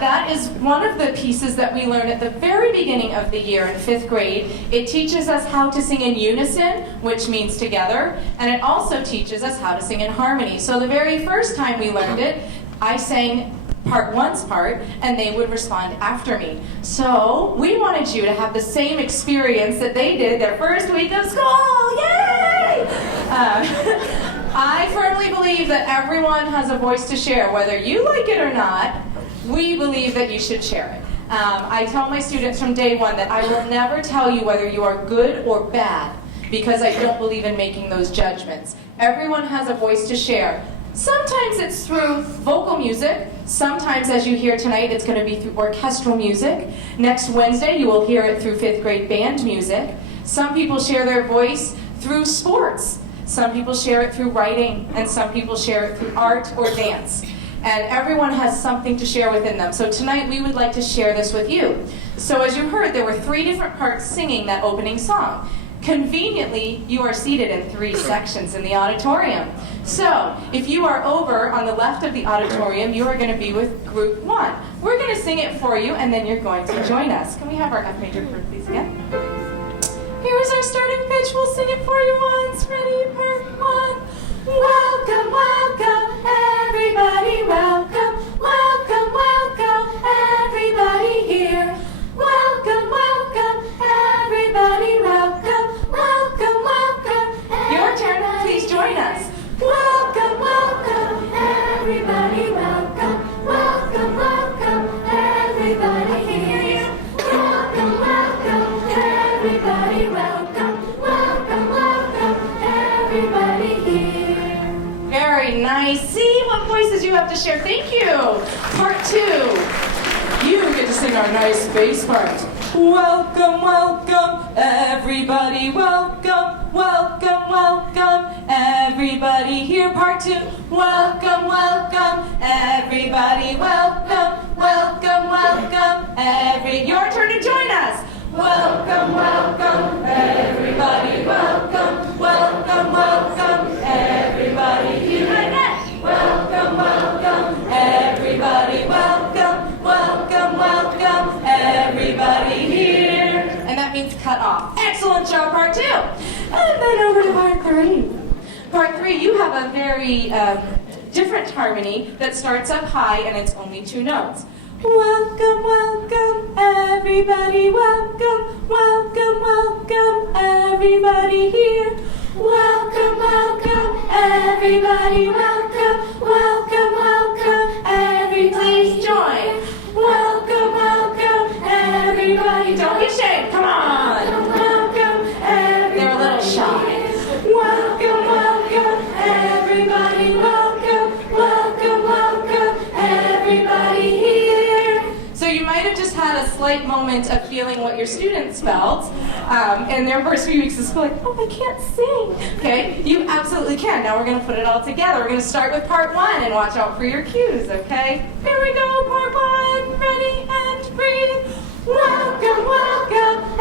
That is one of the pieces that we learn at the very beginning of the year in 5th grade. It teaches us how to sing in unison, which means together, and it also teaches us how to sing in harmony. So the very first time we learned it, I sang part 1's part, and they would respond after me. So we wanted you to have the same experience that they did their first week of school. Yay! I firmly believe that everyone has a voice to share, whether you like it or not. We believe that you should share it. I tell my students from day one that I will never tell you whether you are good or bad, because I don't believe in making those judgments. Everyone has a voice to share. Sometimes it's through vocal music. Sometimes, as you hear tonight, it's going to be through orchestral music. Next Wednesday, you will hear it through 5th grade band music. Some people share their voice through sports. Some people share it through writing, and some people share it through art or dance. And everyone has something to share within them. So tonight we would like to share this with you. So as you heard, there were 3 different parts singing that opening song. Conveniently, you are seated in 3 sections in the auditorium. So if you are over on the left of the auditorium, you are going to be with group 1. We're going to sing it for you, and then you're going to join us. Can we have our F major chord, please, again? Here is our starting pitch. We'll sing it for you once. Ready? Part 1. Welcome, welcome, everybody, welcome, welcome, welcome, everybody here. Welcome, welcome, everybody, welcome, welcome, welcome. Your turn, please join us. Welcome, welcome, everybody, welcome, welcome, welcome, everybody here. Welcome, welcome, everybody, welcome, welcome, welcome, everybody here. Very nice. See what voices you have to share. Thank you. Part 2. You get to sing our nice bass part. Welcome, welcome, everybody. Welcome, welcome, welcome, everybody here. Part 2. Welcome, welcome, everybody. Welcome, welcome, welcome, Your turn to join us. Welcome, welcome, everybody. Welcome, welcome, welcome, everybody here. Welcome, welcome, everybody. Welcome, welcome, welcome, everybody here. And that means cut off. Excellent job, part 2. And then over to part 3. Part 3, you have a very different harmony that starts up high, and it's only 2 notes. Welcome, welcome, everybody, welcome, welcome, welcome, everybody here. Welcome, welcome, everybody, welcome, welcome, welcome, everybody. Please join. Welcome, welcome, everybody. Don't be ashamed, come on. Welcome, everybody. They're a little shy. Welcome, welcome, everybody, welcome, welcome, welcome, everybody here. So you might have just had a slight moment of feeling what your students felt in their first few weeks of school, like, oh, I can't sing. Okay, you absolutely can. Now we're going to put it all together. We're going to start with part 1 and watch out for your cues, okay? Here we go, part 1. Ready and breathe. Welcome, welcome,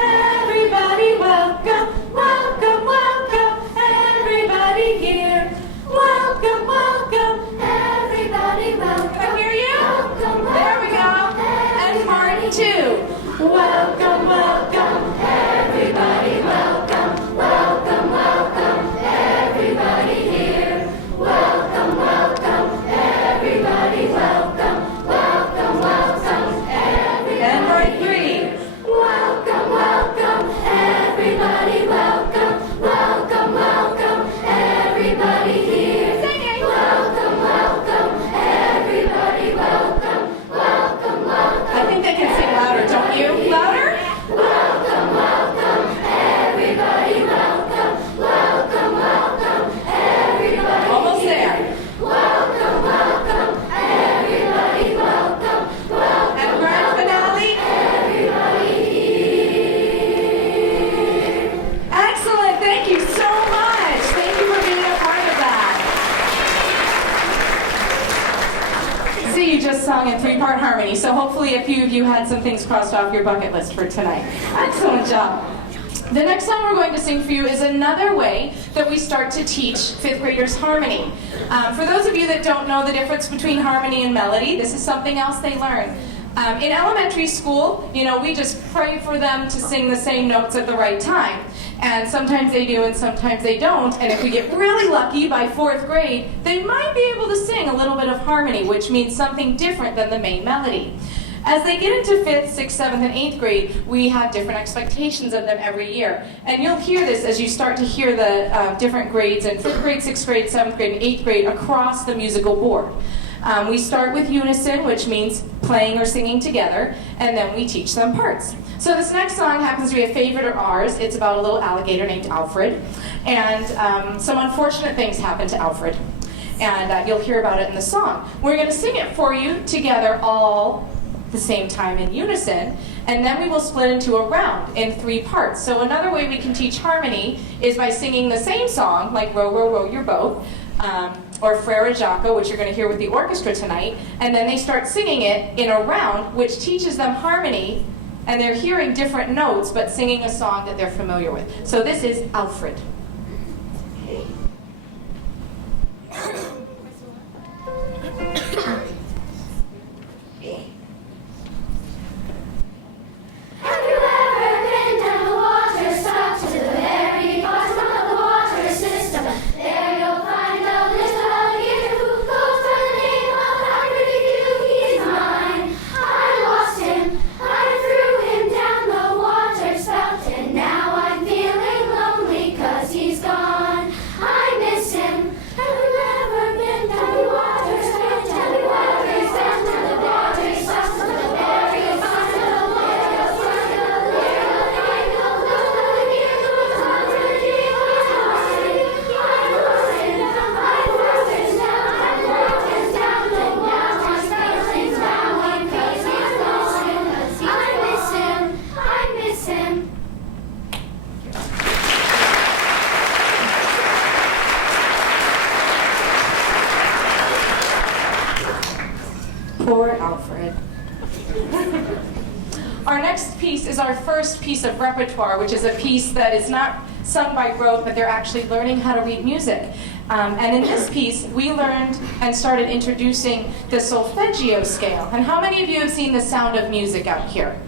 2. Welcome, welcome, everybody, welcome, welcome, welcome, everybody here. Welcome, welcome, everybody, welcome, welcome, welcome, everybody. And part 3. Welcome, welcome, everybody, welcome, welcome, welcome, everybody here. Welcome, welcome, everybody, welcome, welcome, welcome. I think they can sing louder, don't you? Louder? Welcome, welcome, everybody, welcome, welcome, welcome, everybody. Almost there. Welcome, welcome, everybody, welcome, welcome. And grand finale. Everybody here. Excellent. Thank you so much. Thank you for being a part of that. See, you just sung in 3-part harmony, so hopefully a few of you had some things crossed off your bucket list for tonight. Excellent job. The next song we're going to sing for you is another way that we start to teach 5th graders harmony. For those of you that don't know the difference between harmony and melody, this is something else they learn. In elementary school, we just pray for them to sing the same notes at the right time. And sometimes they do and sometimes they don't. And if we get really lucky, by 4th grade, they might be able to sing a little bit of harmony, which means something different than the main melody. As they get into 5th, 6th, 7th, and 8th grade, we have different expectations of them every year. And you'll hear this as you start to hear the different grades in 5th grade, 6th grade, 7th grade, and 8th grade across the musical board. We start with unison, which means playing or singing together, and then we teach them parts. So this next song happens to be a favorite of ours. It's about a little alligator named Alfred, and some unfortunate things happen to Alfred, and you'll hear about it in the song. We're going to sing it for you together all the same time in unison, and then we will split into a round in 3 parts. So another way we can teach harmony is by singing the same song, like Row, Row, Row Your Boat, or Frere Jacques, which you're going to hear with the orchestra tonight, and then they start singing it in a round, which teaches them harmony, and they're hearing different notes, but singing a song that they're familiar with. So this is Alfred. Poor Alfred. Our next piece is our first piece of repertoire, which is a piece that is not sung by rote, but they're actually learning how to read music. And in this piece, we learned and started introducing the solfeggio scale. And how many of you have seen The Sound of Music out here?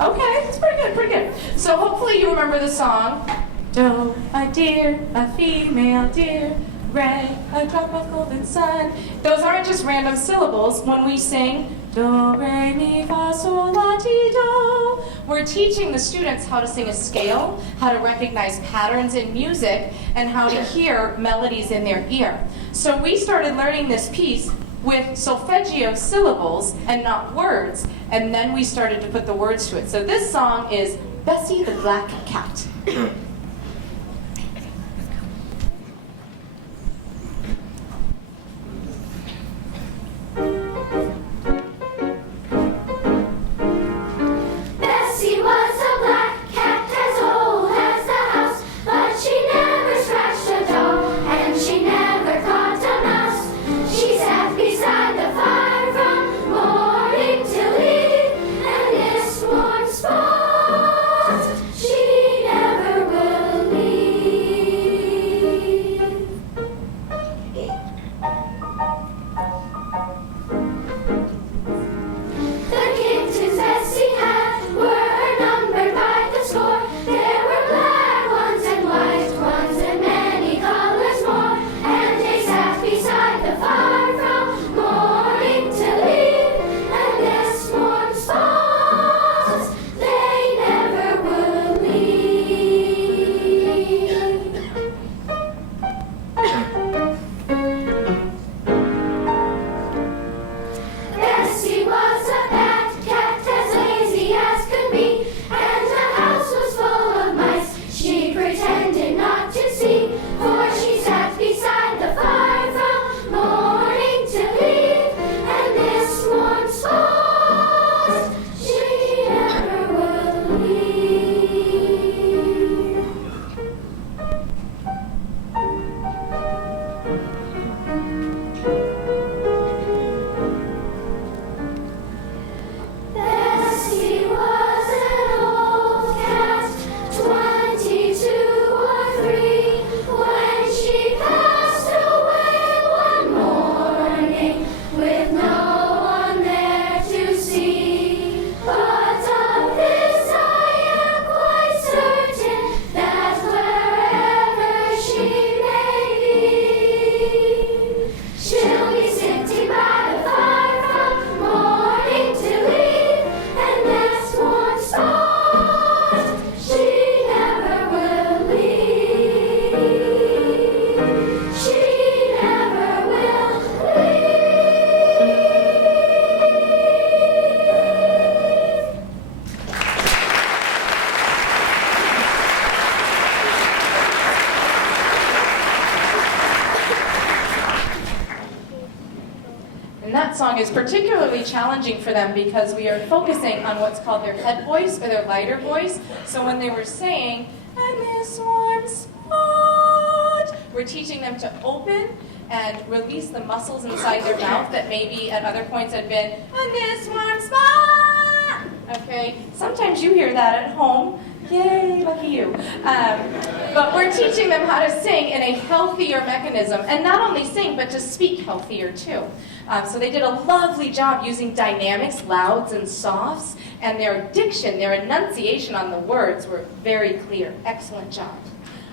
Okay, that's pretty good, pretty good. So hopefully you remember the song. Do, a deer, a female deer, Ray, a drop of golden sun. Those aren't just random syllables. When we sing do, re, mi, fa, sol, la, ti, do, we're teaching the students how to sing a scale, how to recognize patterns in music, and how to hear melodies in their ear. So we started learning this piece with solfeggio syllables and not words, and then we started to put the words to it. So this song is Bessie the Black Cat. She never will. And that song is particularly challenging for them because we are focusing on what's called their head voice or their lighter voice. So when they were saying, "and this warm spot," we're teaching them to open and release the muscles inside their mouth that maybe at other points had been, "and this warm spot." Okay? Sometimes you hear that at home. Yay, lucky you. But we're teaching them how to sing in a healthier mechanism, and not only sing, but to speak healthier too. So they did a lovely job using dynamics, louds and softs, and their diction, their enunciation on the words were very clear. Excellent job.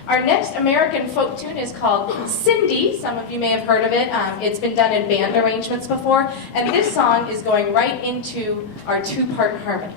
Our next American folk tune is called Cindy. Some of you may have heard of it. It's been done in band arrangements before, and this song is going right into our two-part harmony.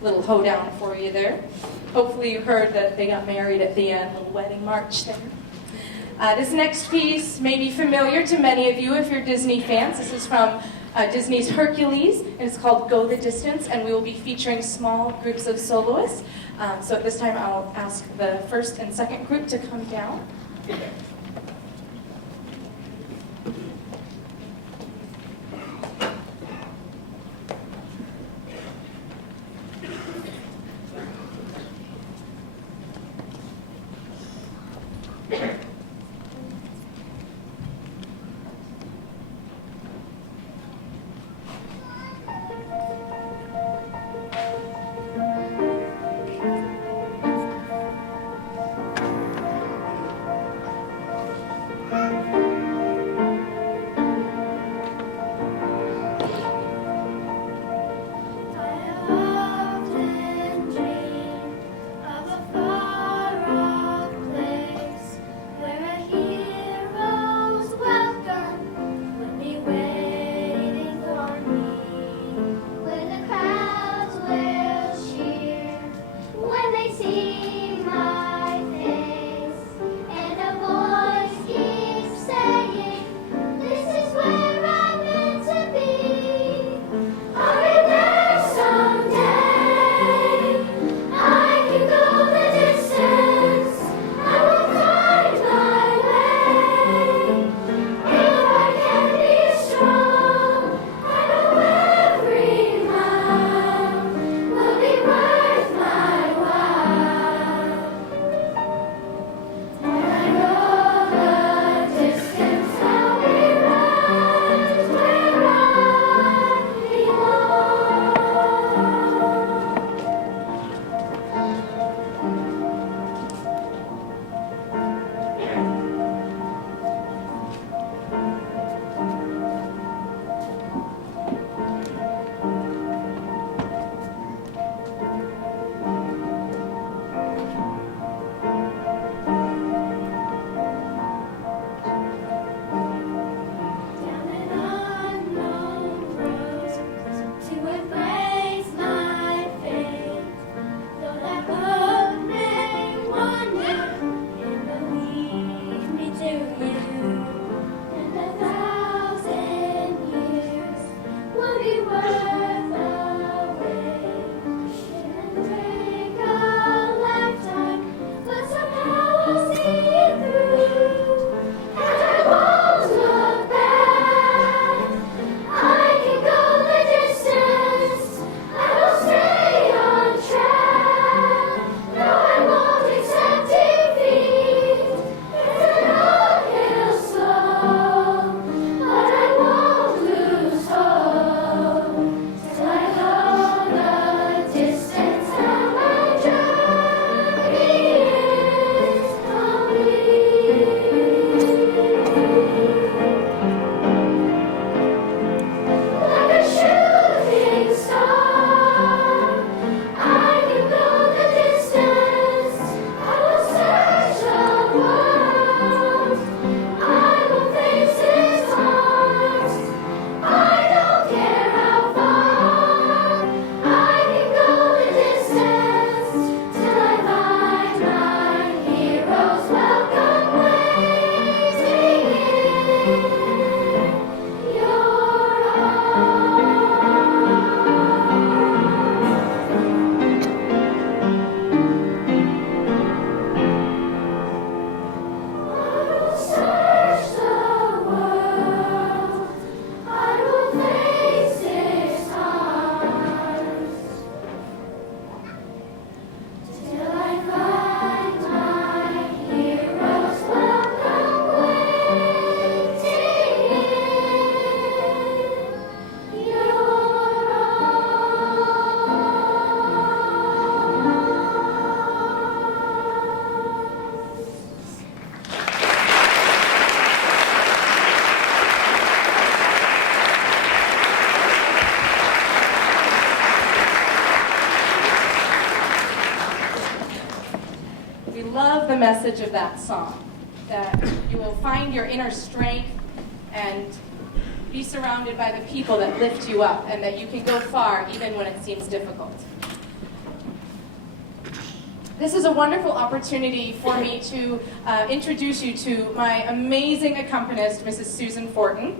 Little hoedown for you there. Hopefully you heard that they got married at the end, little wedding march there. This next piece may be familiar to many of you if you're Disney fans. This is from Disney's Hercules, and it's called Go the Distance, and we will be featuring small groups of soloists. So at this time I'll ask the first and second group to come down. message of that song, that you will find your inner strength and be surrounded by the people that lift you up, and that you can go far even when it seems difficult. This is a wonderful opportunity for me to introduce you to my amazing accompanist, Mrs. Susan Fortin.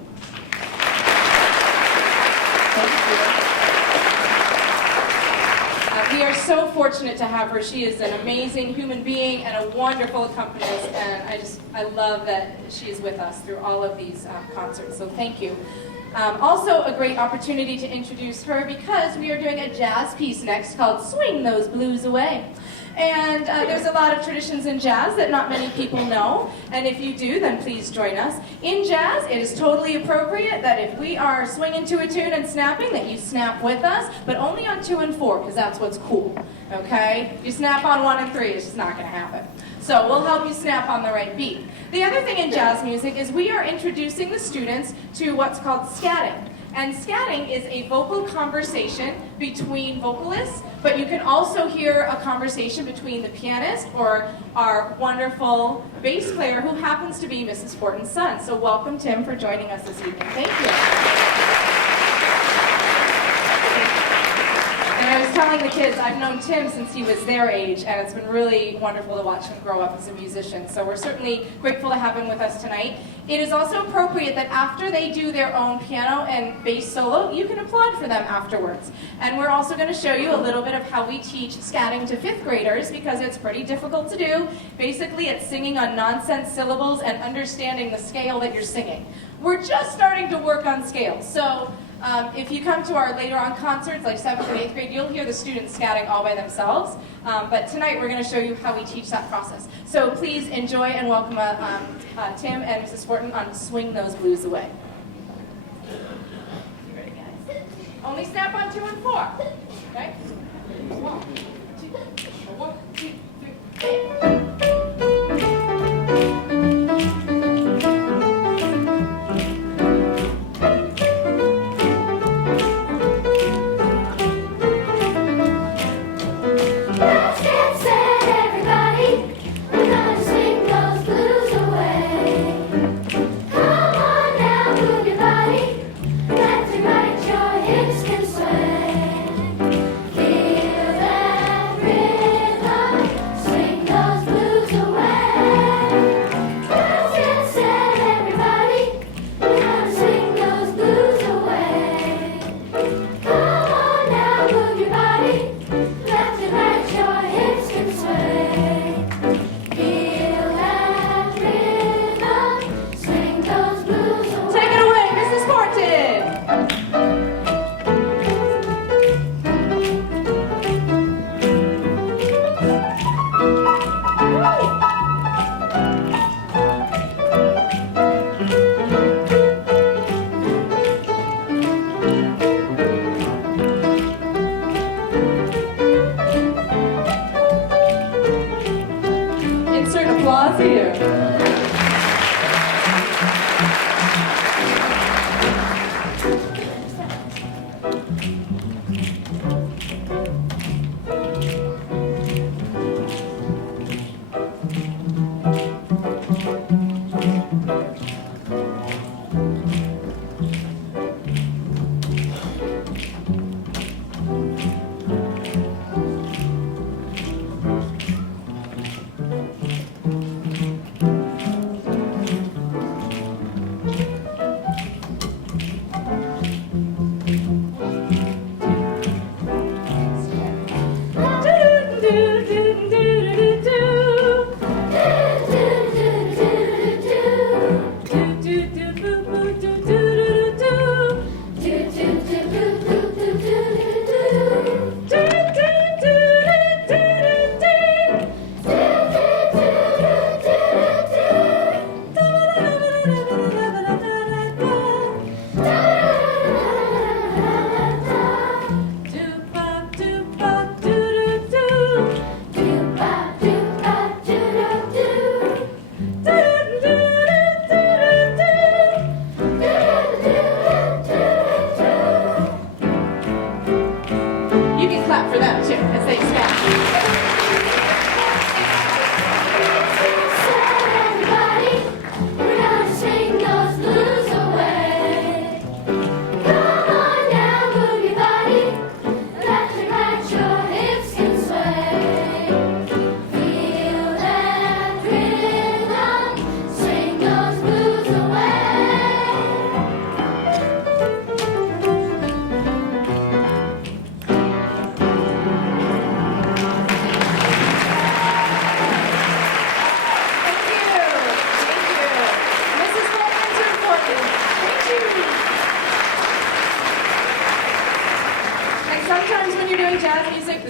We are so fortunate to have her. She is an amazing human being and a wonderful accompanist, and I love that she is with us through all of these concerts, so thank you. Also a great opportunity to introduce her because we are doing a jazz piece next called Swing Those Blues Away. And there's a lot of traditions in jazz that not many people know, and if you do, then please join us. In jazz, it is totally appropriate that if we are swinging to a tune and snapping, that you snap with us, but only on 2 and 4, because that's what's cool, okay? If you snap on 1 and 3, it's just not going to happen. So we'll help you snap on the right beat. The other thing in jazz music is we are introducing the students to what's called scatting. And scatting is a vocal conversation between vocalists, but you can also hear a conversation between the pianist or our wonderful bass player who happens to be Mrs. Fortin's son. So welcome, Tim, for joining us this evening. Thank you. And I was telling the kids, I've known Tim since he was their age, and it's been really wonderful to watch him grow up as a musician. So we're certainly grateful to have him with us tonight. It is also appropriate that after they do their own piano and bass solo, you can applaud for them afterwards. And we're also going to show you a little bit of how we teach scatting to 5th graders, because it's pretty difficult to do. Basically, it's singing on nonsense syllables and understanding the scale that you're singing. We're just starting to work on scales, so if you come to our later on concerts, like 7th and 8th grade, you'll hear the students scatting all by themselves. But tonight we're going to show you how we teach that process. So please enjoy and welcome Tim and Mrs. Fortin on Swing Those Blues Away. You ready, guys? Only snap on 2 and 4. Okay? 1, 2, 1, 2, 3, 4.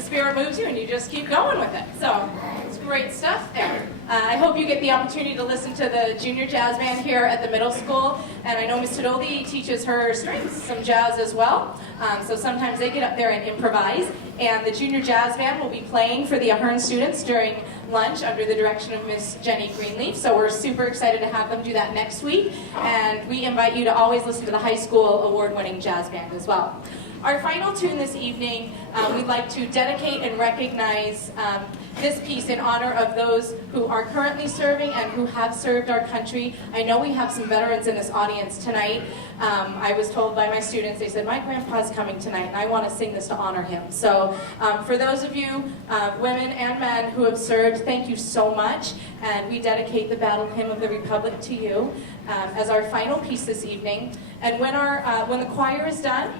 spirit moves you and you just keep going with it. So it's great stuff there. I hope you get the opportunity to listen to the junior jazz band here at the middle school. And I know Miss Tadoli teaches her strings, some jazz as well. So sometimes they get up there and improvise. And the junior jazz band will be playing for the Ahern students during lunch under the direction of Miss Jenny Greenleaf. So we're super excited to have them do that next week. And we invite you to always listen to the high school award-winning jazz band as well. Our final tune this evening, we'd like to dedicate and recognize this piece in honor of those who are currently serving and who have served our country. I know we have some veterans in this audience tonight. I was told by my students, they said, my grandpa's coming tonight and I want to sing this to honor him. So for those of you, women and men who have served, thank you so much. And we dedicate the Battle Hymn of the Republic to you as our final piece this evening. And when the choir is done,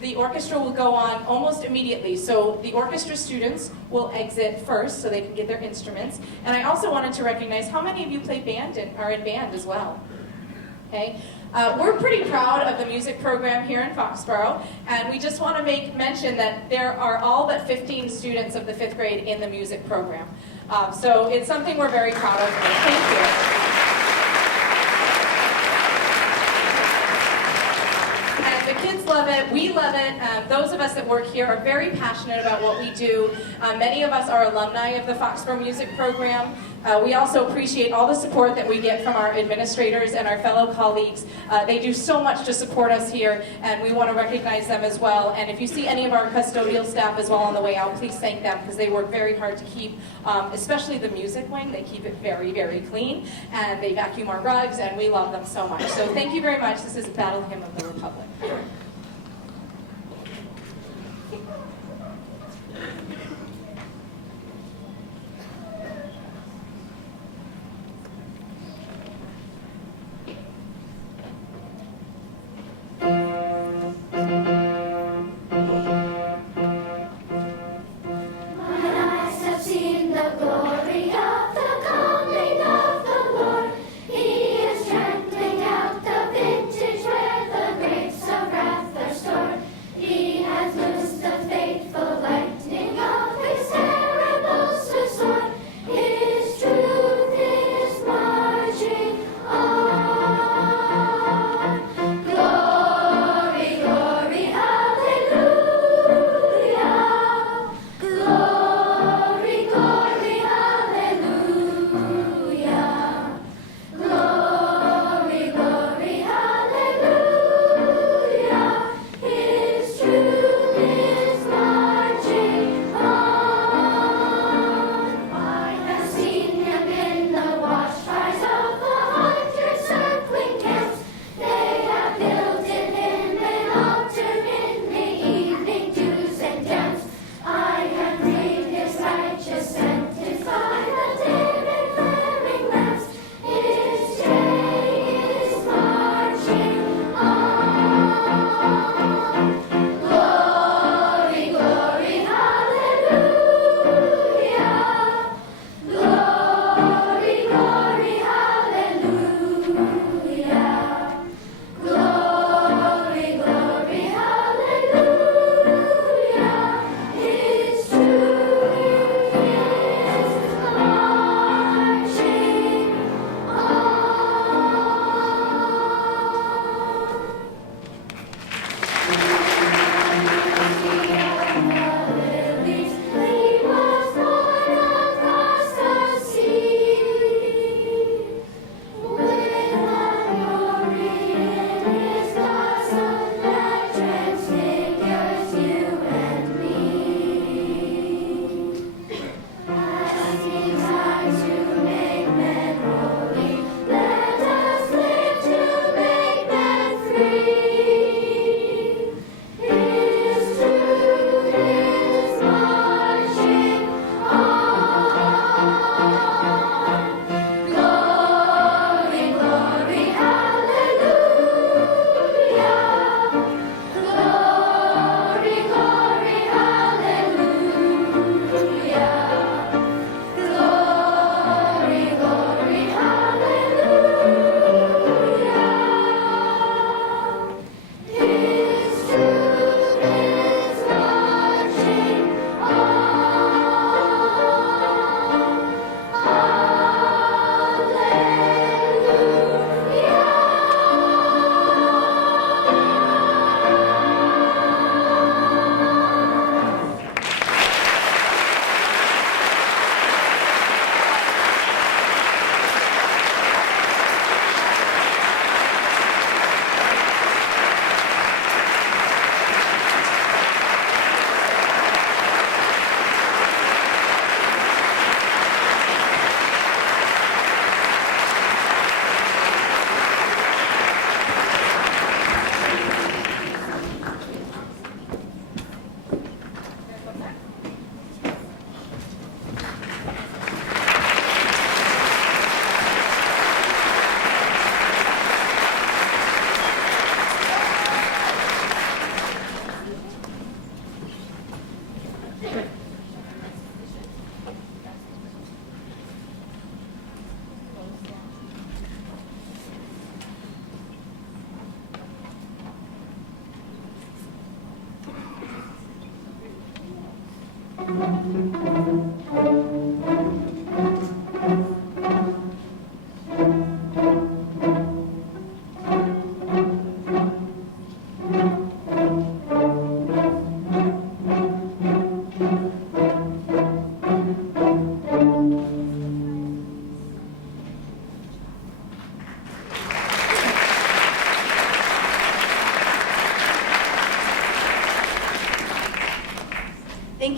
the orchestra will go on almost immediately. So the orchestra students will exit first so they can get their instruments. And I also wanted to recognize how many of you play band and are in band as well. Okay? We're pretty proud of the music program here in Foxborough, and we just want to make mention that there are all but 15 students of the 5th grade in the music program. So it's something we're very proud of. Thank you. The kids love it, we love it. Those of us that work here are very passionate about what we do. Many of us are alumni of the Foxborough Music Program. We also appreciate all the support that we get from our administrators and our fellow colleagues. They do so much to support us here, and we want to recognize them as well. And if you see any of our custodial staff as well on the way out, please thank them, because they work very hard to keep, especially the music wing, they keep it very, very clean, and they vacuum our rugs, and we love them so much. So thank you very much. This is Battle Hymn of the Republic. He is trampling out the vintage where the grapes of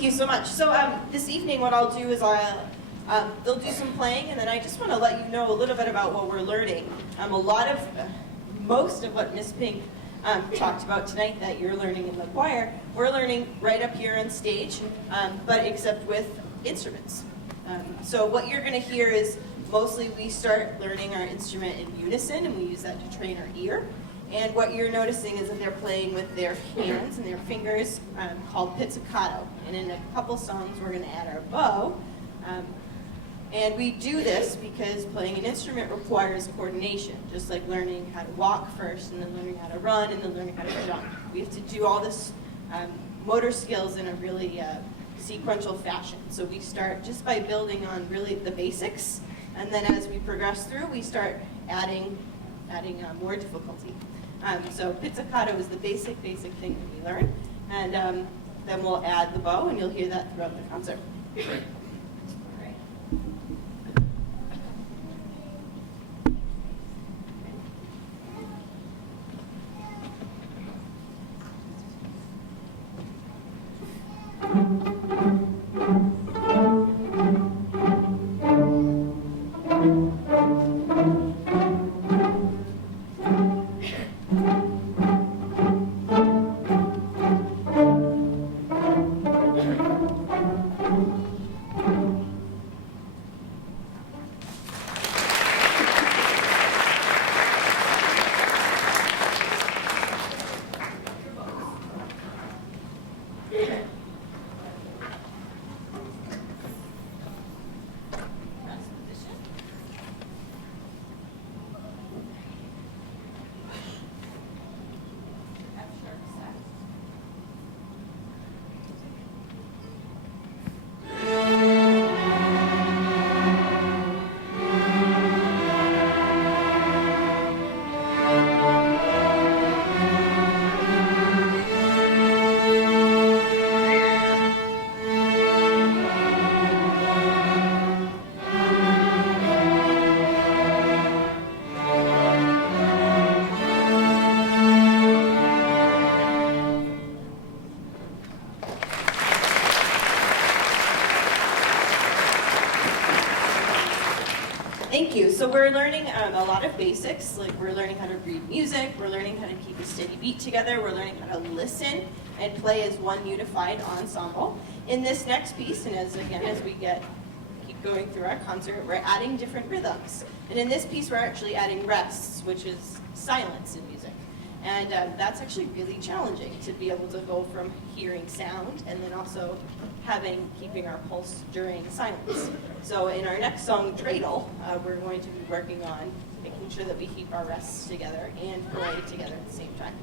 Thank you so much. So this evening what I'll do is they'll do some playing, and then I just want to let you know a little bit about what we're learning. Most of what Miss Pink talked about tonight that you're learning in the choir, we're learning right up here on stage, but except with instruments. So what you're going to hear is mostly we start learning our instrument in unison, and we use that to train our ear. And what you're noticing is that they're playing with their hands and their fingers, called pizzicato. And in a couple songs, we're going to add our bow. And we do this because playing an instrument requires coordination, just like learning how to walk first, and then learning how to run, and then learning how to jump. We have to do all this motor skills in a really sequential fashion. So we start just by building on really the basics, and then as we progress through, we start adding more difficulty. So pizzicato is the basic thing that we learn, and then we'll add the bow, and you'll hear that throughout the concert. Thank you. So we're learning a lot of basics, like we're learning how to read music, we're learning how to keep a steady beat together, we're learning how to listen and play as one unified ensemble. In this next piece, and as we keep going through our concert, we're adding different rhythms. And in this piece, we're actually adding rests, which is silence in music. And that's actually really challenging to be able to go from hearing sound and then also keeping our pulse during silence. So in our next song, Dreidel, we're going to be working on making sure that we keep our rests together and play together at the same time.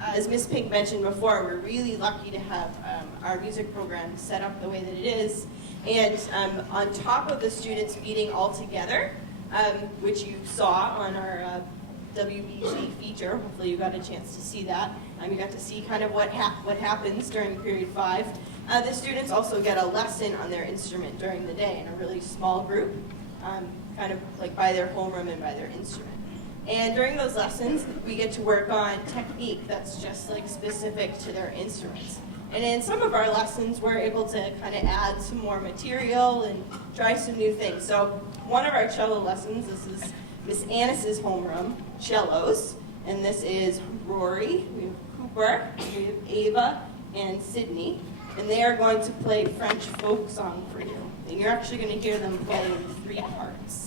as Miss Pink mentioned before, we're really lucky to have our music program set up the way that it is. And on top of the students meeting all together, which you saw on our WBC feature, hopefully you got a chance to see that. You got to see kind of what happens during period 5. The students also get a lesson on their instrument during the day in a really small group, kind of like by their homeroom and by their instrument. And during those lessons, we get to work on technique that's just like specific to their instruments. And in some of our lessons, we're able to kind of add some more material and try some new things. So one of our cello lessons, this is Miss Annis's homeroom, cellos, and this is Rory, we have Cooper, we have Ava, and Sydney, and they are going to play French folk song for you. And you're actually going to hear them play in 3 parts.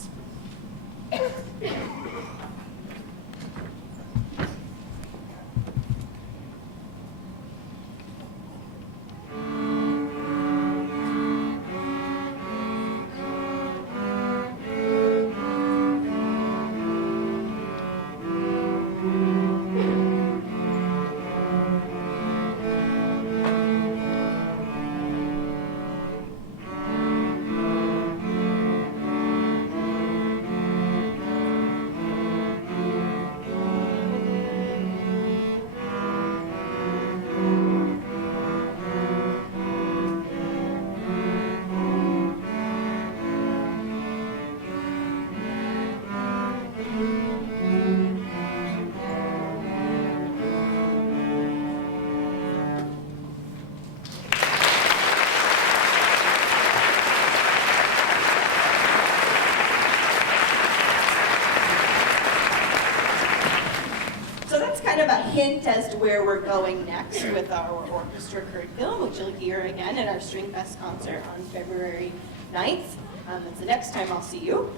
Hint as to where we're going next with our orchestra curriculum, which you'll hear again at our String Fest concert on February 9th. That's the next time I'll see you.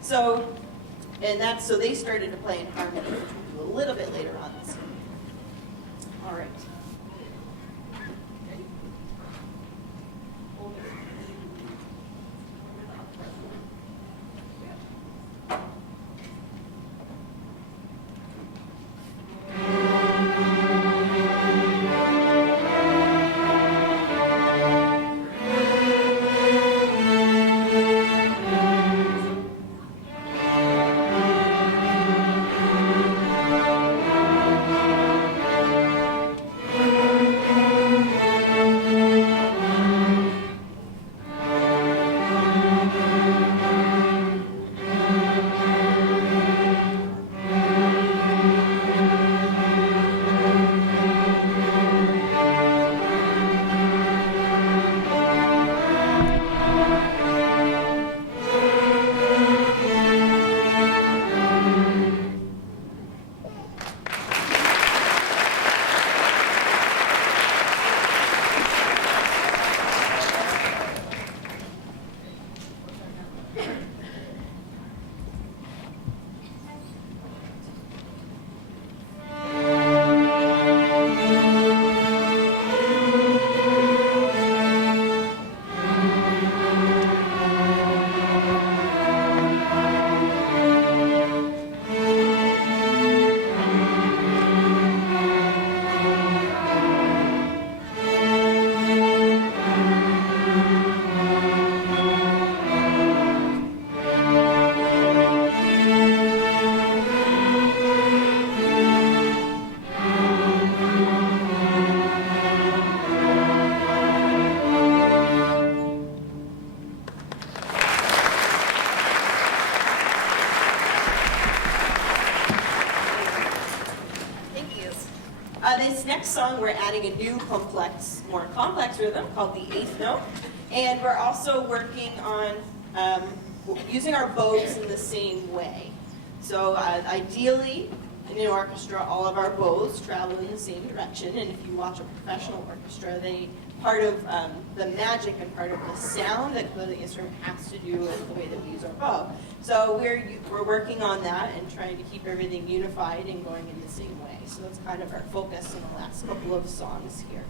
So they started to play in harmony, which we'll do a little bit later on this year. All right. This next song, we're adding a new more complex rhythm called the 8th note. And we're also working on using our bows in the same way. So ideally, in an orchestra, all of our bows travel in the same direction. And if you watch a professional orchestra, part of the magic and part of the sound that the instrument has to do with the way that we use our bow. So we're working on that and trying to keep everything unified and going in the same way. So that's kind of our focus in the last couple of songs here.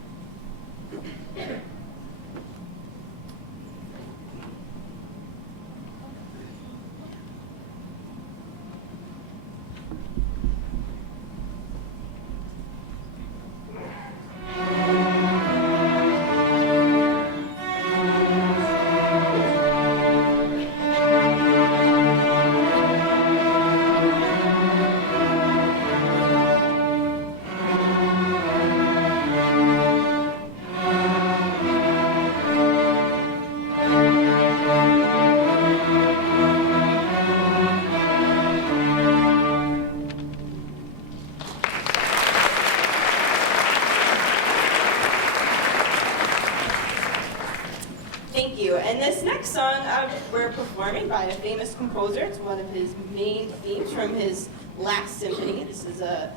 next song we're performing by a famous composer. It's one of his main themes from his last symphony. This is a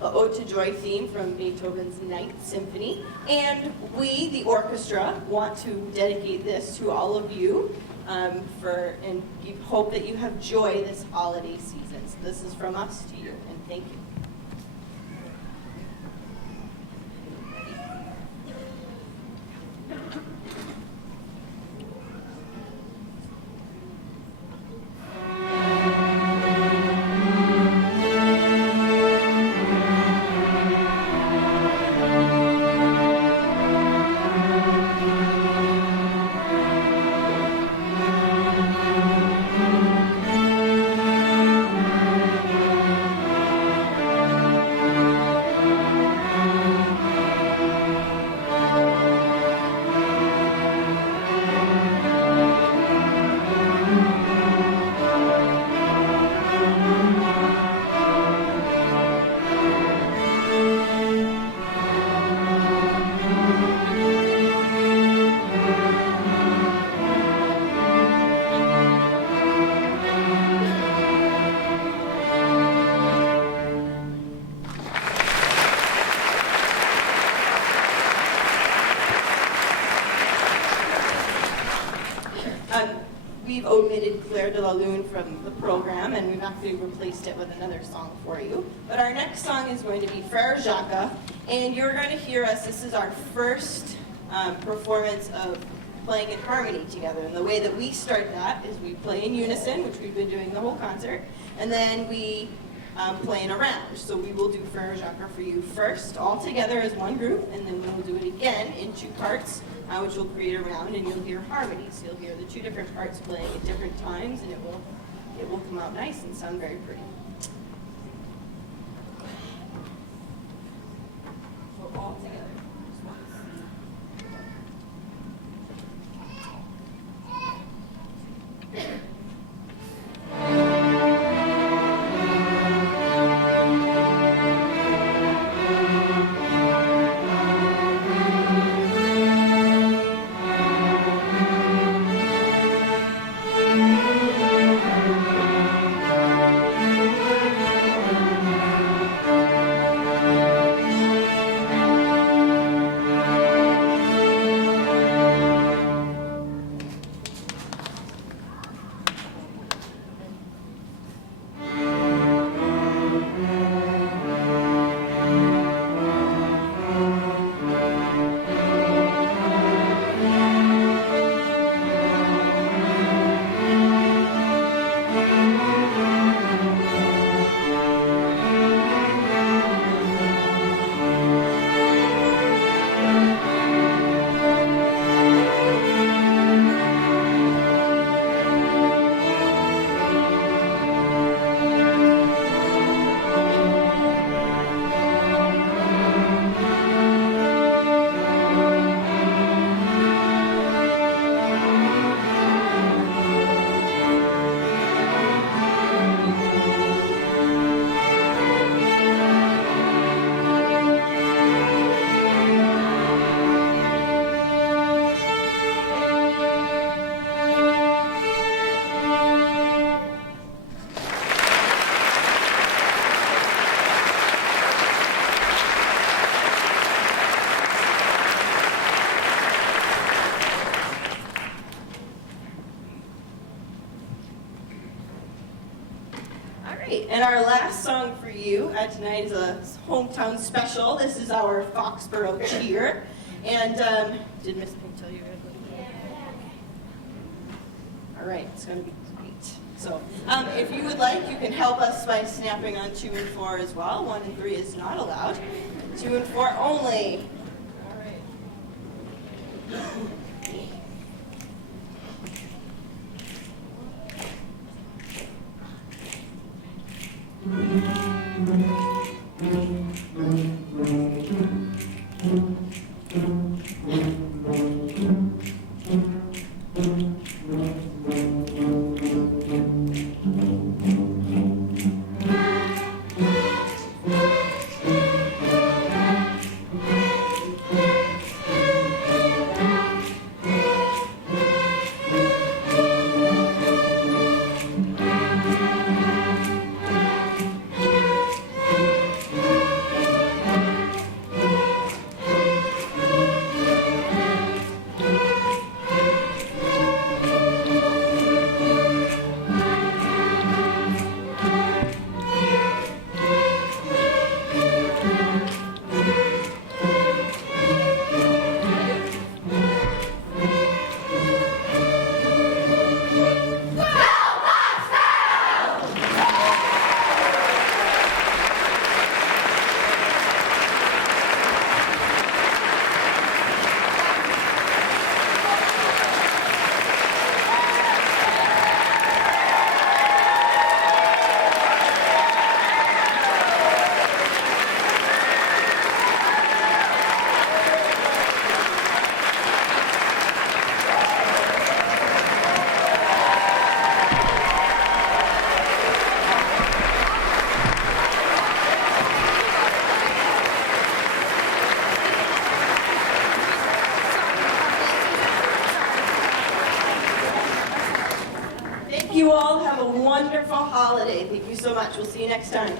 Ode to Joy theme from Beethoven's Ninth Symphony. And we, the orchestra, want to dedicate this to all of you and we hope that you have joy this holiday season. So this is from us to you, and thank you. We've omitted Claire de la Lune from the program, and we've actually replaced it with another song for you. But our next song is going to be Frère Jacques, and you're going to hear us. This is our first performance of playing in harmony together. And the way that we start that is we play in unison, which we've been doing the whole concert, and then we play in a round. So we will do Frère Jacques for you first, all together as one group, and then we will do it again in two parts, which will create a round, and you'll hear harmonies. You'll hear the two different parts playing at different times, and it will come out nice and sound very pretty. So all together. And our last song for you tonight is a hometown special. This is our Foxborough Cheer. And did Miss Pink tell you? All right, it's going to be great. So if you would like, you can help us by snapping on 2 and 4 as well. 1 and 3 is not allowed. 2 and 4 only. All right. wonderful holiday. Thank you so much. We'll see you next time.